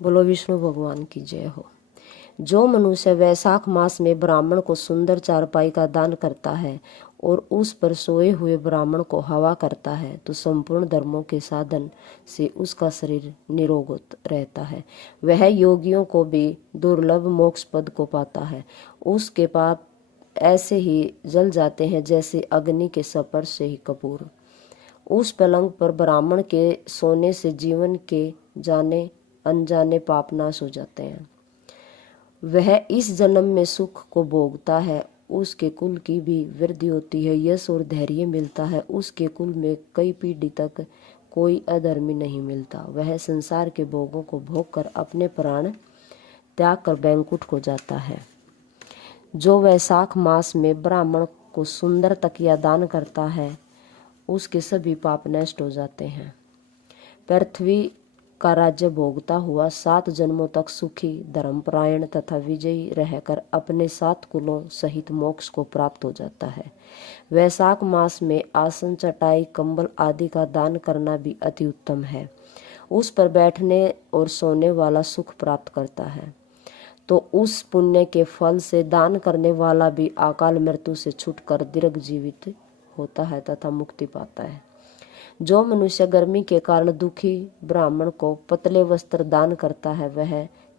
बोलो विष्णु भगवान की जय हो। जो मनुष्य वैशाख मास में ब्राह्मण को सुंदर चारपाई का दान करता है और उस पर सोए हुए ब्राह्मण को हवा करता है तो संपूर्ण धर्मों के साधन से उसका शरीर निरोगित रहता है। वह योगियों को भी दुर्लभ मोक्ष पद को पाता है। उसके पाप ऐसे ही जल जाते हैं जैसे अग्नि के स्पर्श से ही कपूर। उस पलंग पर ब्राह्मण के सोने से जीवन के जाने अनजाने पाप नाश हो जाते हैं। वह इस जन्म में सुख को भोगता है, उसके कुल की भी वृद्धि होती है, यश और धैर्य मिलता है। उसके कुल में कई पीढ़ी तक कोई अधर्मी नहीं मिलता। वह संसार के भोगों को भोग कर अपने प्राण त्याग कर बैंकुट को जाता है। जो वैशाख मास में ब्राह्मण को सुंदर तकिया दान करता है उसके सभी पाप नष्ट हो जाते हैं। पृथ्वी का राज्य भोगता हुआ 7 जन्मों तक सुखी, धर्मपरायण तथा विजयी रहकर अपने 7 कुलों सहित मोक्ष को प्राप्त हो जाता है। वैशाख मास में आसन, चटाई, कंबल आदि का दान करना भी अति उत्तम है। उस पर बैठने और सोने वाला सुख प्राप्त करता है। तो उस पुण्य के फल से दान करने वाला भी अकाल मृत्यु से छूटकर दीर्घ जीवित होता है तथा मुक्ति पाता है। जो मनुष्य गर्मी के कारण दुखी ब्राह्मण को पतले वस्त्र दान करता है वह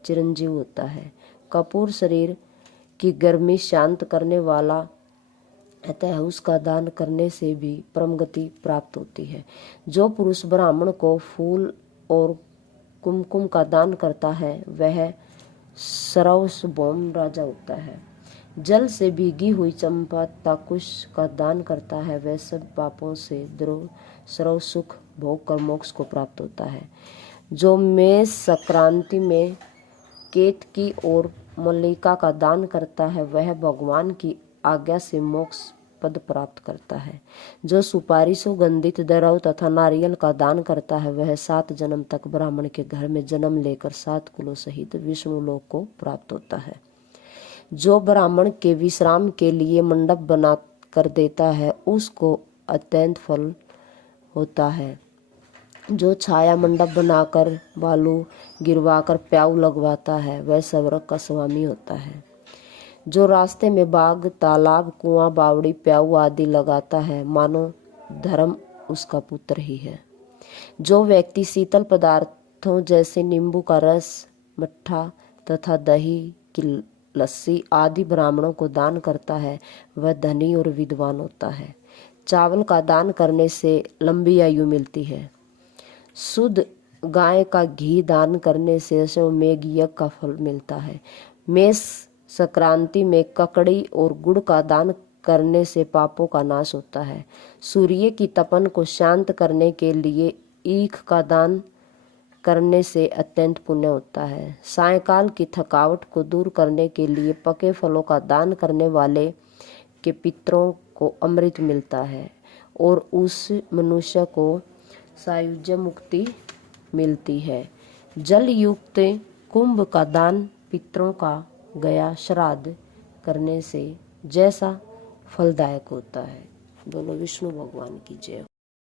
चिरंजीव होता है। कपूर शरीर की गर्मी शांत करने वाला अतः उसका दान करने से भी परम गति प्राप्त होती है। जो पुरुष ब्राह्मण को फूल और कुमकुम का दान करता है वह सर्वभौम राजा होता है। जल से भीगी हुई चंपा ताकुश का दान करता है वह सब पापों से द्रोह सर्व सुख भोग कर मोक्ष को प्राप्त होता है। जो मेष संक्रांति में केतकी और मल्लिका का दान करता है वह भगवान की आज्ञा से मोक्ष पद प्राप्त करता है। जो सुपारी, सुगंधित द्रव्य तथा नारियल का दान करता है वह 7 जन्म तक ब्राह्मण के घर में जन्म लेकर 7 कुलों सहित विष्णु लोक को प्राप्त होता है। जो ब्राह्मण के विश्राम के लिए मंडप बना कर देता है उसको अत्यंत फल होता है। जो छाया मंडप बनाकर बालू गिरवाकर प्याऊ लगवाता है वह स्वर्ग का स्वामी होता है। जो रास्ते में बाग, तालाब, कुआं, बावड़ी, प्याऊ आदि लगाता है मानो धर्म उसका पुत्र ही है। जो व्यक्ति शीतल पदार्थों जैसे नींबू का रस, मट्ठा तथा दही की लस्सी आदि ब्राह्मणों को दान करता है वह धनी और विद्वान होता है। चावल का दान करने से लंबी आयु मिलती है। शुद्ध गाय का घी दान करने से अश्वमेघ यज्ञ का फल मिलता है। मेष संक्रांति में ककड़ी और गुड़ का दान करने से पापों का नाश होता है। सूर्य की तपन को शांत करने के लिए ईख का दान करने से अत्यंत पुण्य होता है। सायंकाल की थकावट को दूर करने के लिए पके फलों का दान करने वाले के पितरों को अमृत मिलता है और उस मनुष्य को सायुज्य मुक्ति मिलती है। जल युक्त कुंभ का दान पितरों का गया श्राद्ध करने से जैसा फलदायक होता है। बोलो विष्णु भगवान की जय।